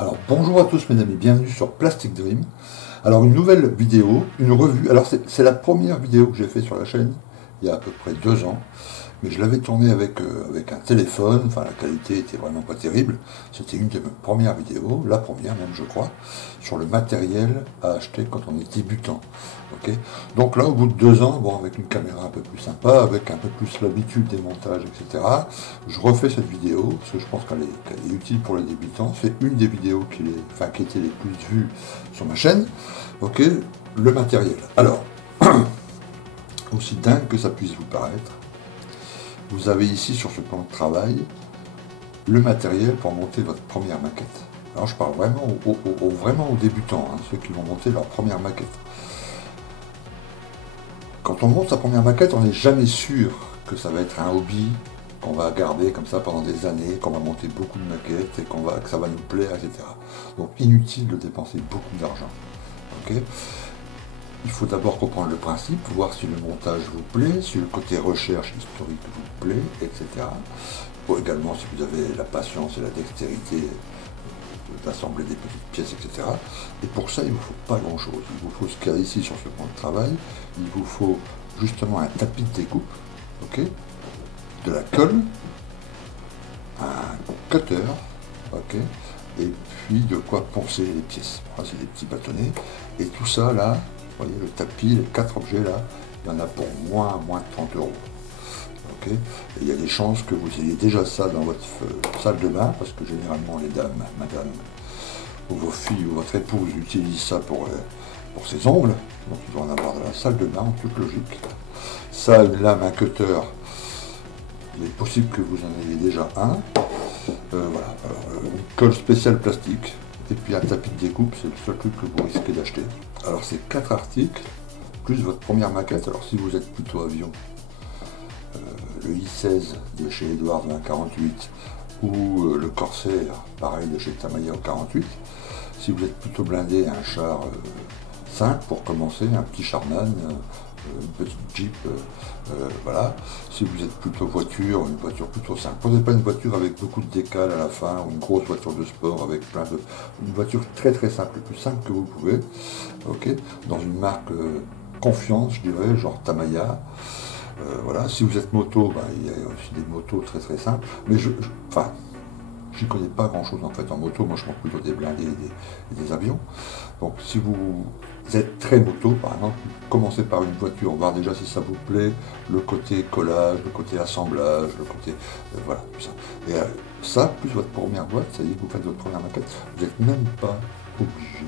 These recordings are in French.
Alors bonjour à tous mes amis, bienvenue sur Plastic Dream. Alors une nouvelle vidéo, une revue. Alors c'est la première vidéo que j'ai fait sur la chaîne, il y a à peu près 2 ans. Mais je l'avais tournée avec un téléphone, enfin la qualité était vraiment pas terrible. C'était une de mes premières vidéos, la première même je crois, sur le matériel à acheter quand on est débutant. Ok. Donc là au bout de 2 ans, bon avec une caméra un peu plus sympa, avec un peu plus l'habitude des montages, etc. Je refais cette vidéo, parce que je pense qu'elle est utile pour les débutants. C'est une des vidéos qui était les plus vues sur ma chaîne. Ok, le matériel. Alors, aussi dingue que ça puisse vous paraître, vous avez ici sur ce plan de travail le matériel pour monter votre première maquette. Alors je parle vraiment aux débutants, hein, ceux qui vont monter leur première maquette. Quand on monte sa première maquette, on n'est jamais sûr que ça va être un hobby qu'on va garder comme ça pendant des années, qu'on va monter beaucoup de maquettes et que ça va nous plaire, etc. Donc inutile de dépenser beaucoup d'argent. Okay. Il faut d'abord comprendre le principe, voir si le montage vous plaît, si le côté recherche historique vous plaît, etc. Ou également si vous avez la patience et la dextérité d'assembler des petites pièces, etc. Et pour ça, il ne vous faut pas grand-chose. Il vous faut ce qu'il y a ici sur ce plan de travail. Il vous faut justement un tapis de découpe, ok, de la colle, un cutter, ok, et puis de quoi poncer les pièces. Voilà, c'est des petits bâtonnets. Et tout ça, là, vous voyez, le tapis, les 4 objets, là, il y en a pour moins de 30 euros. Okay. Et il y a des chances que vous ayez déjà ça dans votre salle de bain, parce que généralement les dames, madame, ou vos filles ou votre épouse utilisent ça pour ses ongles, donc ils vont en avoir dans la salle de bain en toute logique. Ça, une lame, un cutter, il est possible que vous en ayez déjà un. Voilà, alors, une colle spéciale plastique, et puis un tapis de découpe, c'est le seul truc que vous risquez d'acheter. Alors c'est 4 articles, plus votre première maquette, alors si vous êtes plutôt avion, le I-16 de chez Edwards 2048 ou le Corsair, pareil de chez Tamiya au 48. Si vous êtes plutôt blindé, un char 5 pour commencer, un petit Charman, une petite Jeep, voilà. Si vous êtes plutôt voiture, une voiture plutôt simple. Prenez pas une voiture avec beaucoup de décales à la fin, ou une grosse voiture de sport avec une voiture très très simple, le plus simple que vous pouvez, ok, dans une marque confiance, je dirais, genre Tamiya. Voilà, si vous êtes moto, ben, il y a aussi des motos très très simples, mais je n'y connais pas grand chose en fait en moto, moi je prends plutôt des blindés et des avions. Donc si vous êtes très moto, par exemple, commencez par une voiture, voir déjà si ça vous plaît, le côté collage, le côté assemblage, le côté, voilà, tout ça. Et ça, plus votre première boîte, ça y est, vous faites votre première maquette, vous n'êtes même pas obligé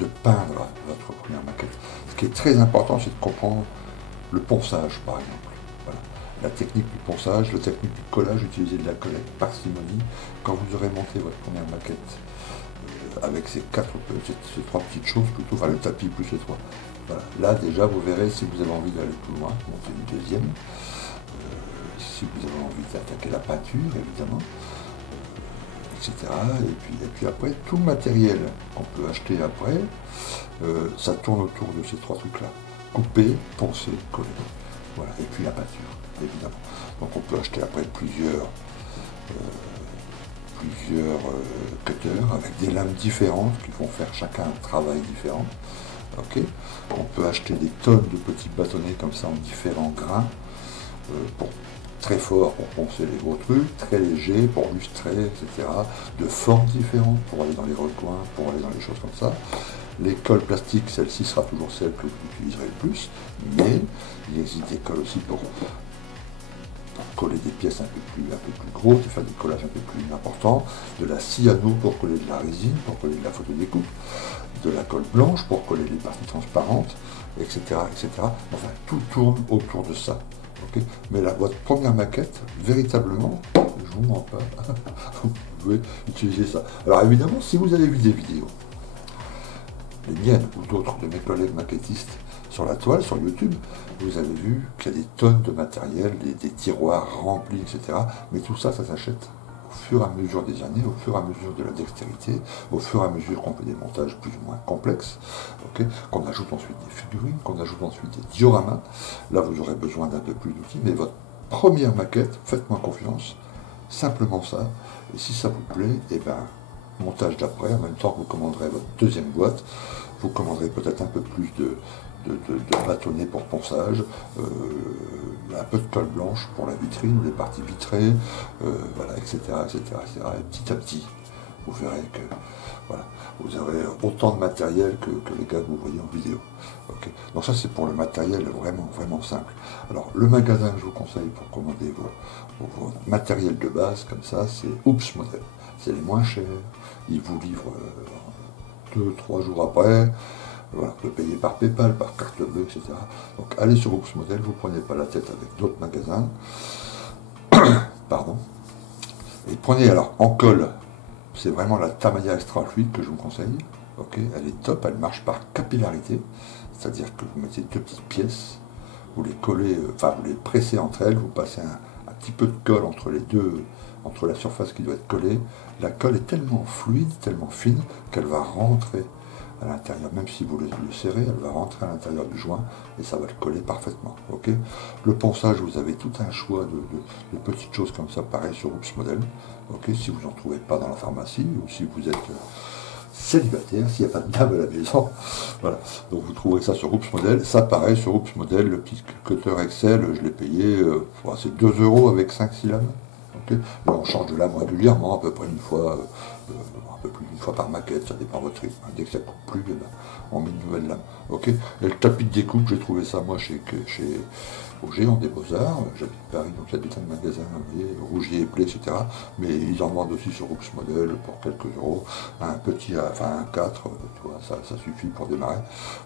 de peindre votre première maquette. Ce qui est très important, c'est de comprendre le ponçage, par exemple. Voilà. La technique du ponçage, la technique du collage, utiliser de la colle avec parcimonie. Quand vous aurez monté votre première maquette avec ces 3 petites choses, plutôt, enfin le tapis plus les 3. Voilà. Là, déjà, vous verrez si vous avez envie d'aller plus loin, monter une deuxième. Si vous avez envie d'attaquer la peinture, évidemment, etc. Et puis après, tout le matériel qu'on peut acheter après, ça tourne autour de ces 3 trucs-là. Couper, poncer, coller. Voilà. Et puis la peinture, évidemment. Donc on peut acheter après plusieurs cutters avec des lames différentes qui vont faire chacun un travail différent. Okay. On peut acheter des tonnes de petits bâtonnets comme ça en différents grains, pour très fort pour poncer les gros trucs, très léger pour lustrer, etc. De formes différentes pour aller dans les recoins, pour aller dans les choses comme ça. Les colles plastiques, celle-ci sera toujours celle que vous utiliserez le plus, mais il existe des colles aussi pour coller des pièces un peu plus grosses, faire des collages un peu plus importants, de la cyano pour coller de la résine, pour coller de la photodécoupe, de la colle blanche pour coller les parties transparentes, etc., etc. Enfin, tout tourne autour de ça. Okay. Mais là, votre première maquette, véritablement, je vous mens pas, vous pouvez utiliser ça. Alors évidemment, si vous avez vu des vidéos, les miennes ou d'autres de mes collègues maquettistes sur la toile, sur YouTube, vous avez vu qu'il y a des tonnes de matériel, des tiroirs remplis, etc. Mais tout ça, ça s'achète au fur et à mesure des années, au fur et à mesure de la dextérité, au fur et à mesure qu'on fait des montages plus ou moins complexes, okay, qu'on ajoute ensuite des figurines, qu'on ajoute ensuite des dioramas. Là, vous aurez besoin d'un peu plus d'outils, mais votre première maquette, faites-moi confiance, simplement ça, et si ça vous plaît, eh ben, montage d'après, en même temps que vous commanderez votre deuxième boîte, vous commanderez peut-être un peu plus de bâtonnets pour ponçage, un peu de colle blanche pour la vitrine ou les parties vitrées, voilà, etc., etc., etc. Et petit à petit, vous verrez que voilà, vous aurez autant de matériel que les gars que vous voyez en vidéo. Okay. Donc ça c'est pour le matériel vraiment, vraiment simple. Alors le magasin que je vous conseille pour commander vos matériels de base comme ça, c'est Oops Model. C'est les moins chers, ils vous livrent 2-3 jours après. Voilà, vous pouvez payer par PayPal, par carte bleue, etc. Donc allez sur Oops Model, vous ne prenez pas la tête avec d'autres magasins. Pardon. Et prenez alors en colle, c'est vraiment la Tamiya Extra Fluide que je vous conseille. Okay, elle est top, elle marche par capillarité, c'est-à-dire que vous mettez deux petites pièces, vous les collez, enfin vous les pressez entre elles, vous passez un petit peu de colle entre les deux, entre la surface qui doit être collée. La colle est tellement fluide, tellement fine, qu'elle va rentrer à l'intérieur, même si vous le serrez, elle va rentrer à l'intérieur du joint et ça va le coller parfaitement. Okay, le ponçage, vous avez tout un choix de petites choses comme ça, pareil sur Oops Model. Okay, si vous n'en trouvez pas dans la pharmacie ou si vous êtes célibataire, s'il n'y a pas de dame à la maison, voilà. Donc vous trouverez ça sur Oops Model. Ça pareil sur Oops Model, le petit cutter Excel, je l'ai payé, c'est 2 € avec 5-6 lames. Okay, et on change de lame régulièrement, à peu près une fois, un peu plus d'une fois par maquette, ça dépend de votre rythme. Dès que ça coupe plus, eh ben, on met une nouvelle lame. Okay, et le tapis de découpe, j'ai trouvé ça moi au Géant des Beaux-Arts, j'habite Paris, donc il y a des tas de magasins, Rougier et Play, etc. Mais ils en vendent aussi sur Oops Model pour quelques euros. Un petit, enfin un 4, tu vois, ça suffit pour démarrer.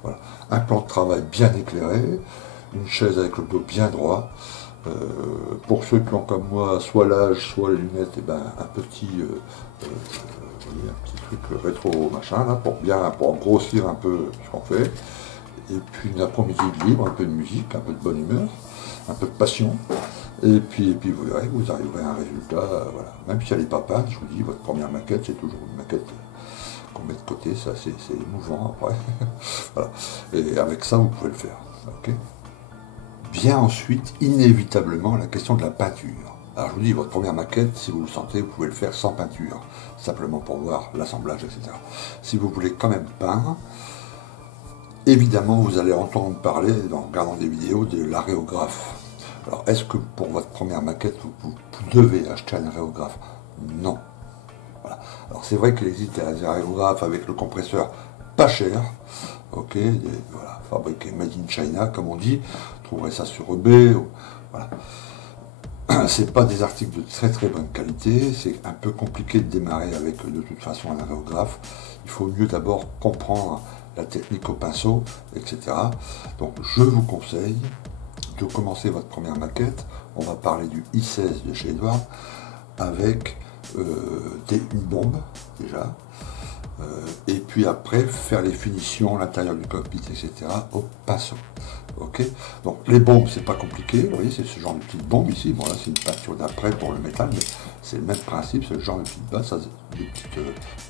Voilà. Un plan de travail bien éclairé, une chaise avec le dos bien droit. Pour ceux qui ont comme moi soit l'âge, soit les lunettes, et ben, un petit truc rétro machin là, pour grossir un peu ce qu'on fait. Et puis une après-midi de libre, un peu de musique, un peu de bonne humeur, un peu de passion. Et puis vous verrez, vous arriverez à un résultat, voilà. Même si elle n'est pas peinte, je vous dis, votre première maquette, c'est toujours une maquette qu'on met de côté, ça c'est émouvant après. Voilà. Et avec ça, vous pouvez le faire. Okay, vient ensuite, inévitablement, la question de la peinture. Alors je vous dis, votre première maquette, si vous le sentez, vous pouvez le faire sans peinture, simplement pour voir l'assemblage, etc. Si vous voulez quand même peindre, évidemment, vous allez entendre parler, en regardant des vidéos, de l'aréographe. Alors, est-ce que pour votre première maquette, vous devez acheter un aréographe? Non. Voilà. Alors, c'est vrai qu'il existe des aréographes avec le compresseur pas cher, ok, voilà, fabriqué made in China, comme on dit. Vous trouverez ça sur eBay. Voilà. C'est pas des articles de très très bonne qualité, c'est un peu compliqué de démarrer avec de toute façon un aréographe. Il faut mieux d'abord comprendre la technique au pinceau, etc. Donc je vous conseille de commencer votre première maquette. On va parler du i16 de chez Edward avec une bombe déjà. Et puis après faire les finitions, l'intérieur du cockpit, etc. au pinceau. Ok, donc les bombes, c'est pas compliqué, vous voyez, c'est ce genre de petite bombe ici. Bon là c'est une peinture d'après pour le métal, mais c'est le même principe, c'est le genre de petite base, des petites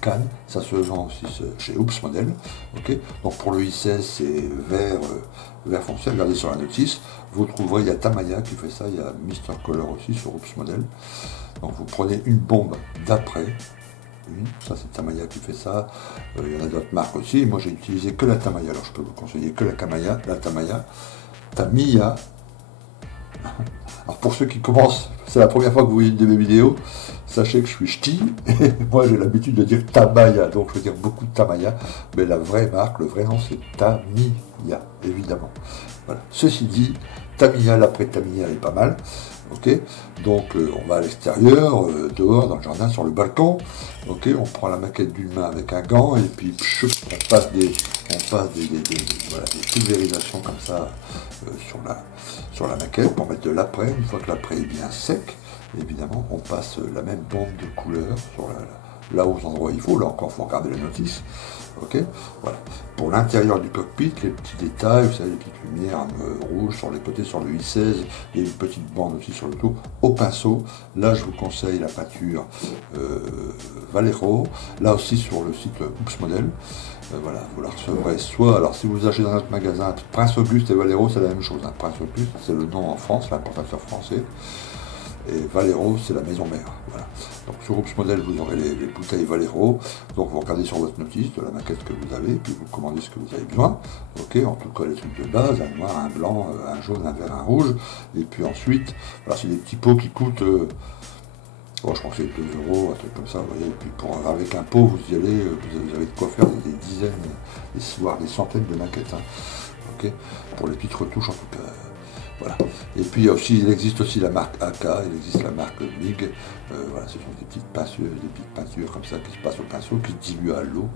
cannes, ça se vend aussi chez Oops Model. Ok, donc pour le i16 c'est vert foncé, regardez sur la notice, vous trouverez, il y a Tamiya qui fait ça, il y a Mister Color aussi sur Oops Model. Donc vous prenez une bombe d'après. Ça c'est Tamiya qui fait ça, il y en a d'autres marques aussi, moi j'ai utilisé que la Tamiya, alors je peux vous conseiller que la Tamiya. Alors pour ceux qui commencent, c'est la première fois que vous voyez une de mes vidéos, sachez que je suis ch'ti, et moi j'ai l'habitude de dire Tamiya, donc je veux dire beaucoup de Tamiya, mais la vraie marque, le vrai nom c'est Tamiya, évidemment. Voilà. Ceci dit, Tamiya, l'après Tamiya est pas mal. Ok, donc on va à l'extérieur, dehors, dans le jardin, sur le balcon. Ok, on prend la maquette d'une main avec un gant et puis on passe des pulvérisations comme ça sur la maquette pour mettre de l'après. Une fois que l'après est bien sec, évidemment, on passe la même bombe de couleur sur là aux endroits où il faut. Là encore, il faut regarder la notice. Ok, voilà. Pour l'intérieur du cockpit, les petits détails, vous savez, les petites lumières rouges sur les côtés, sur le i16, il y a une petite bande aussi sur le tout, au pinceau. Là, je vous conseille la peinture Valero. Là aussi, sur le site Oops Model. Voilà, vous la recevrez soit, alors si vous achetez dans notre magasin, Prince Auguste et Valero, c'est la même chose. Hein. Prince Auguste, c'est le nom en France, l'importateur français. Et Valero, c'est la maison mère. Voilà. Donc sur Oops Model, vous aurez les bouteilles Valero. Donc vous regardez sur votre notice de la maquette que vous avez, puis vous commandez ce que vous avez besoin. Ok, en tout cas les trucs de base, un noir, un blanc, un jaune, un vert, un rouge. Et puis ensuite, voilà, c'est des petits pots qui coûtent, bon, je crois que c'est 2 euros, un truc comme ça, vous voyez. Et puis avec un pot, vous y allez, vous avez de quoi faire des dizaines, voire des centaines de maquettes. Hein. Ok, pour les petites retouches en tout cas. Voilà. Et puis il existe aussi la marque AK, il existe la marque MIG. Voilà, ce sont des petites peintures comme ça qui se passent au pinceau, qui se diluent à l'eau,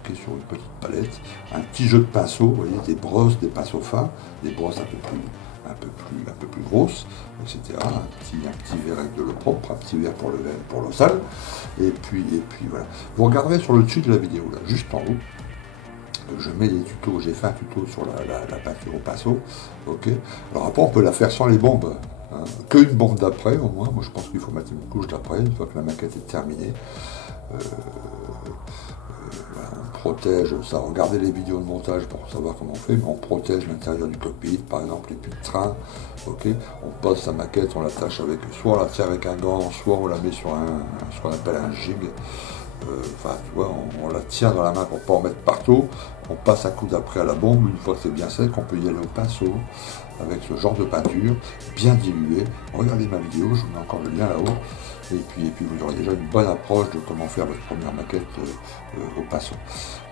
okay, sur une petite palette. Un petit jeu de pinceaux, vous voyez, des brosses, des pinceaux fins, des brosses un peu plus grosses, etc. Un petit verre avec de l'eau propre, un petit verre pour l'eau sale. Et puis voilà. Vous regarderez sur le dessus de la vidéo, là, juste en haut. Je mets des tutos, j'ai fait un tuto sur la peinture au pinceau, ok. Alors après on peut la faire sans les bombes, hein. Qu'une bombe d'après au moins, moi je pense qu'il faut mettre une couche d'après, une fois que la maquette est terminée. Voilà, on protège ça, regardez les vidéos de montage pour savoir comment on fait, mais on protège l'intérieur du cockpit, par exemple les puits de train, ok. On pose sa maquette, on l'attache avec, soit on la tient avec un gant, soit on la met sur ce qu'on appelle un jig. Enfin, tu vois, on la tient dans la main pour ne pas en mettre partout. On passe un coup d'après à la bombe. Une fois que c'est bien sec, on peut y aller au pinceau avec ce genre de peinture bien diluée. Regardez ma vidéo, je vous mets encore le lien là-haut. Et puis vous aurez déjà une bonne approche de comment faire votre première maquette au pinceau.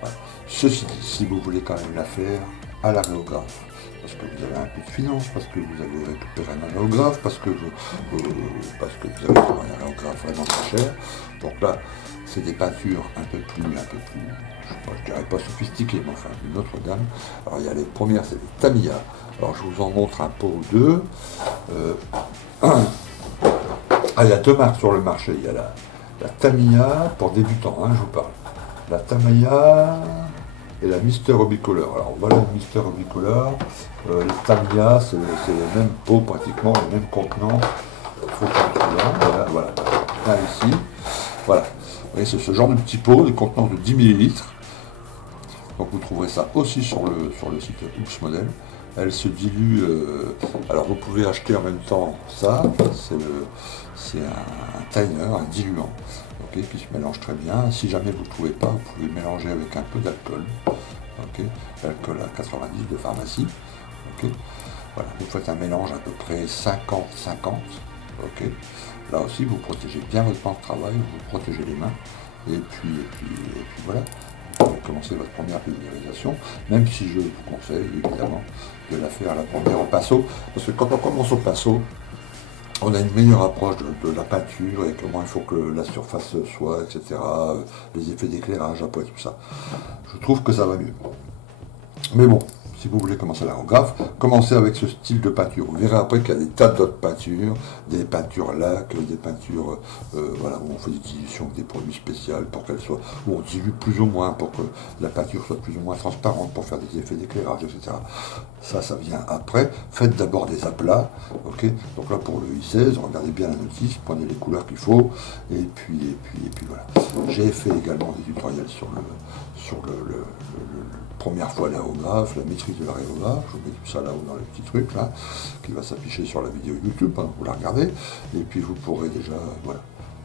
Voilà. Ceci dit, si vous voulez quand même la faire à l'aréographe, parce que vous avez un peu de finance, parce que vous allez récupérer un aréographe, parce que vous avez un aréographe vraiment très cher. Donc là, c'est des peintures un peu plus, je dirais pas sophistiquées, mais enfin d'une autre gamme. Alors il y a les premières, c'est les Tamiya. Alors je vous en montre un pot ou deux. Il y a deux marques sur le marché. Il y a la Tamiya pour débutants, hein, je vous parle. La Tamiya et la Mister Hobbycolor. Alors voilà le Mister Hobbycolor. Les Tamiya, c'est les mêmes pots pratiquement, les mêmes contenants. Il faut voilà. Là ici. Voilà. C'est ce genre de petit pot, des contenants de 10 ml. Donc vous trouverez ça aussi sur le site Oops Model. Elle se dilue. Alors vous pouvez acheter en même temps ça. C'est un timer, un diluant, okay, qui se mélange très bien. Si jamais vous ne trouvez pas, vous pouvez mélanger avec un peu d'alcool. Okay, l'alcool à 90 de pharmacie. Okay. Voilà, vous faites un mélange à peu près 50-50. Okay. Là aussi, vous protégez bien votre plan de travail, vous protégez les mains, et puis voilà, vous pouvez commencer votre première pulvérisation, même si je vous conseille évidemment de la faire à la première au pinceau, parce que quand on commence au pinceau, on a une meilleure approche de la peinture et comment il faut que la surface soit, etc., les effets d'éclairage, après tout ça. Je trouve que ça va mieux. Mais bon, si vous voulez commencer l'aérographe, commencez avec ce style de peinture. Vous verrez après qu'il y a des tas d'autres peintures, des peintures lac, des peintures voilà, où on fait des dilutions avec des produits spéciaux pour qu'elles soient, où on dilue plus ou moins pour que la peinture soit plus ou moins transparente, pour faire des effets d'éclairage, etc. Ça vient après. Faites d'abord des aplats, ok. Donc là pour le I16, regardez bien la notice, prenez les couleurs qu'il faut, et puis voilà. J'ai fait également des tutoriels sur le première fois l'aérographe, la maîtrise de l'aérographe, je vous mets tout ça là-haut dans le petit truc là, qui va s'afficher sur la vidéo YouTube, hein, vous la regardez, et puis vous pourrez déjà voilà,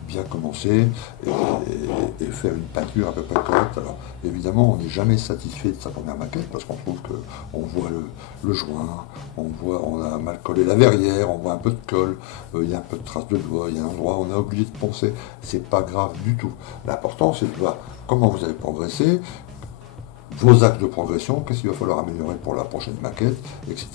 bien commencer et faire une peinture à peu près correcte. Alors évidemment on n'est jamais satisfait de sa première maquette parce qu'on trouve qu'on voit le joint, on a mal collé la verrière, on voit un peu de colle, il y a un peu de traces de doigts, il y a un endroit où on a oublié de poncer, c'est pas grave du tout. L'important c'est de voir comment vous avez progressé, vos axes de progression, qu'est-ce qu'il va falloir améliorer pour la prochaine maquette, etc.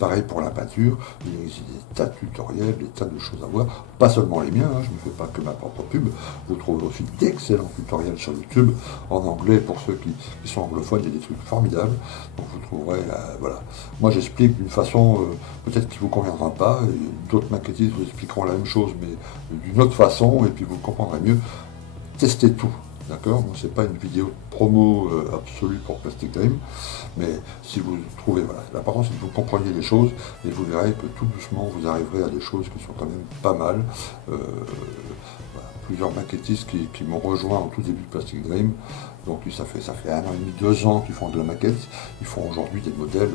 Pareil pour la peinture, il existe des tas de tutoriels, des tas de choses à voir, pas seulement les miens, hein, je ne fais pas que ma propre pub, vous trouvez aussi d'excellents tutoriels sur YouTube, en anglais pour ceux qui sont anglophones, il y a des trucs formidables, donc vous trouverez, voilà. Moi j'explique d'une façon, peut-être qui ne vous conviendra pas, et d'autres maquettistes vous expliqueront la même chose, mais d'une autre façon, et puis vous comprendrez mieux, testez tout. D'accord, bon, c'est pas une vidéo promo absolue pour Plastic Dream, mais si vous trouvez, voilà, l'important c'est que vous compreniez les choses et vous verrez que tout doucement vous arriverez à des choses qui sont quand même pas mal. Voilà, plusieurs maquettistes qui m'ont rejoint au tout début de Plastic Dream, donc ça fait 1 an et demi, 2 ans qu'ils font de la maquette, ils font aujourd'hui des modèles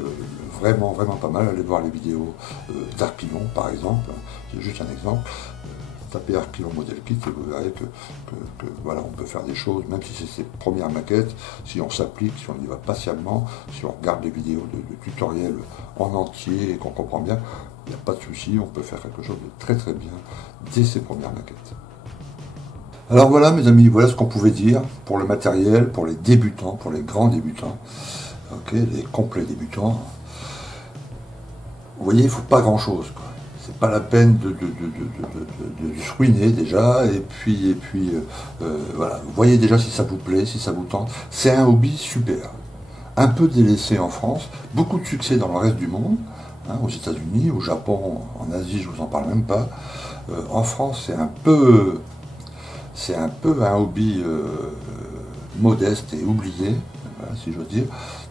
vraiment pas mal. Allez voir les vidéos d'Arpillon par exemple, c'est juste un exemple. tapez Archilon Model Kit et vous verrez que voilà, on peut faire des choses, même si c'est ses premières maquettes, si on s'applique, si on y va patiemment, si on regarde des vidéos de tutoriels en entier et qu'on comprend bien, il n'y a pas de souci, on peut faire quelque chose de très très bien dès ses premières maquettes. Alors voilà mes amis, voilà ce qu'on pouvait dire pour le matériel, pour les débutants, pour les grands débutants, ok, les complets débutants. Vous voyez, il ne faut pas grand chose, quoi. C'est pas la peine de se ruiner déjà, et puis voilà, vous voyez déjà si ça vous plaît, si ça vous tente. C'est un hobby super, un peu délaissé en France, beaucoup de succès dans le reste du monde, hein, aux États-Unis, au Japon, en Asie, je vous en parle même pas. En France, c'est un peu un hobby modeste et oublié, voilà, si j'ose dire,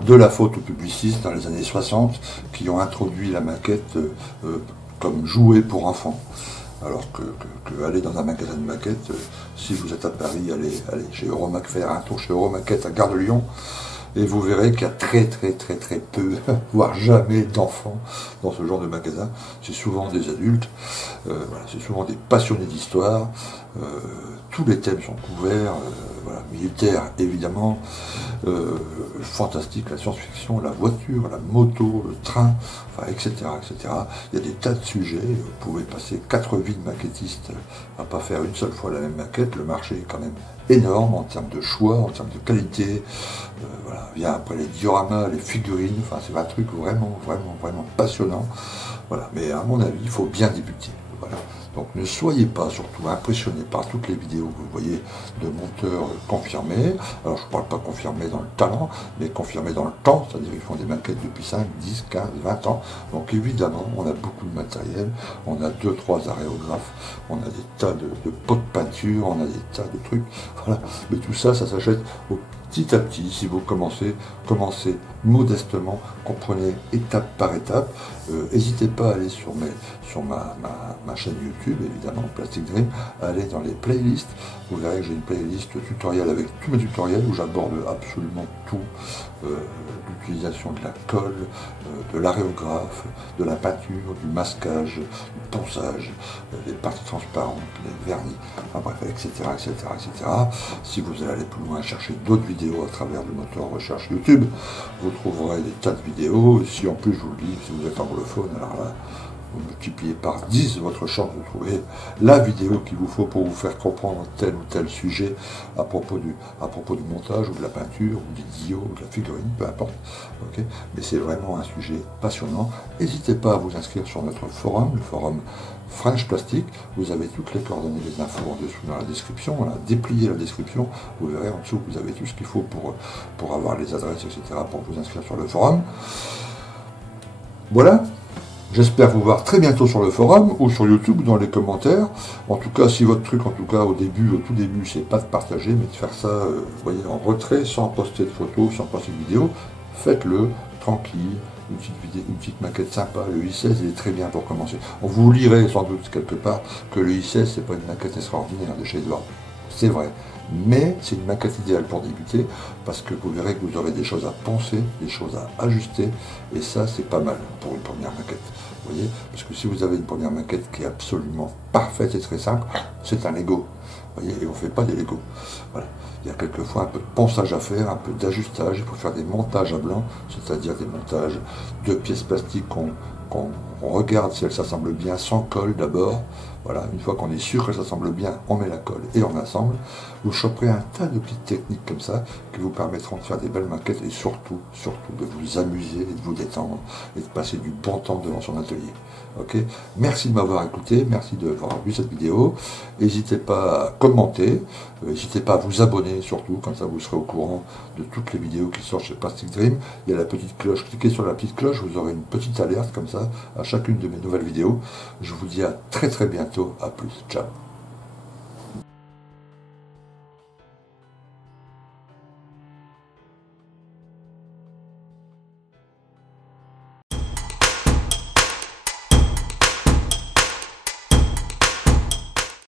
de la faute aux publicistes dans les années 60 qui ont introduit la maquette comme jouet pour enfants. Alors que aller dans un magasin de maquettes, si vous êtes à Paris, allez chez Euromaquette, faire un tour chez Euromaquette à Gare de Lyon, et vous verrez qu'il y a très peu, voire jamais d'enfants dans ce genre de magasin. C'est souvent des adultes, voilà, c'est souvent des passionnés d'histoire, tous les thèmes sont couverts, voilà, militaire évidemment, fantastique, la science-fiction, la voiture, la moto, le train, enfin, etc., etc. Il y a des tas de sujets, vous pouvez passer 4 vies de maquettistes à pas faire une seule fois la même maquette, le marché est quand même énorme en termes de choix, en termes de qualité, voilà, vient après les dioramas, les figurines, enfin c'est un truc vraiment passionnant, voilà, mais à mon avis, il faut bien débuter, voilà. Donc ne soyez pas surtout impressionnés par toutes les vidéos que vous voyez de monteurs confirmés. Alors je ne parle pas confirmés dans le talent, mais confirmés dans le temps, c'est-à-dire qu'ils font des maquettes depuis 5, 10, 15, 20 ans. Donc évidemment, on a beaucoup de matériel, on a 2-3 aréographes, on a des tas de pots de peinture, on a des tas de trucs, voilà. Mais tout ça, ça s'achète petit à petit. Si vous commencez modestement, comprenez étape par étape. N'hésitez pas à aller sur ma chaîne YouTube, évidemment, Plastic Dream, à aller dans les playlists. Vous verrez que j'ai une playlist tutoriel avec tous mes tutoriels où j'aborde absolument tout, l'utilisation de la colle, de l'aréographe, de la peinture, du masquage, du ponçage, les parties transparentes, les vernis, enfin bref, etc., etc., etc. Si vous allez aller plus loin, chercher d'autres vidéos à travers le moteur recherche YouTube, vous trouverez des tas de vidéos. Si en plus je vous le dis, si vous êtes anglophone, alors là, vous multipliez par 10 votre chance de trouver la vidéo qu'il vous faut pour vous faire comprendre tel ou tel sujet à propos du montage ou de la peinture ou des dios ou de la figurine, peu importe. Okay, mais c'est vraiment un sujet passionnant. N'hésitez pas à vous inscrire sur notre forum, le forum French Plastic. Vous avez toutes les coordonnées, les infos en dessous dans la description. On a déplié la description. Vous verrez en dessous que vous avez tout ce qu'il faut pour avoir les adresses, etc. pour vous inscrire sur le forum. Voilà. J'espère vous voir très bientôt sur le forum ou sur YouTube dans les commentaires. En tout cas, si votre truc, en tout cas au tout début, c'est pas de partager, mais de faire ça, vous voyez, en retrait, sans poster de photos, sans poster de vidéos, faites-le tranquille, une petite maquette sympa. Le i16 il est très bien pour commencer. On vous lirez sans doute quelque part que le i16 c'est pas une maquette extraordinaire de chez Edward. C'est vrai. Mais c'est une maquette idéale pour débuter, parce que vous verrez que vous aurez des choses à penser, des choses à ajuster, et ça c'est pas mal pour une première maquette. Vous voyez, parce que si vous avez une première maquette qui est absolument parfaite et très simple, c'est un Lego. Vous voyez, et on ne fait pas des Lego. Voilà. Il y a quelquefois un peu de ponçage à faire, un peu d'ajustage, il faut faire des montages à blanc, c'est-à-dire des montages de pièces plastiques qu'on regarde si elles s'assemblent bien sans colle d'abord. Voilà, une fois qu'on est sûr qu'elles s'assemblent bien, on met la colle et on assemble. Vous choperez un tas de petites techniques comme ça qui vous permettront de faire des belles maquettes et surtout de vous amuser et de vous détendre et de passer du bon temps devant son atelier. Ok, merci de m'avoir écouté, merci d'avoir vu cette vidéo. N'hésitez pas à commenter, n'hésitez pas à vous abonner surtout, comme ça vous serez au courant de toutes les vidéos qui sortent chez Plastic Dream. Il y a la petite cloche, cliquez sur la petite cloche, vous aurez une petite alerte comme ça à chacune de mes nouvelles vidéos. Je vous dis à très bientôt, à plus, ciao.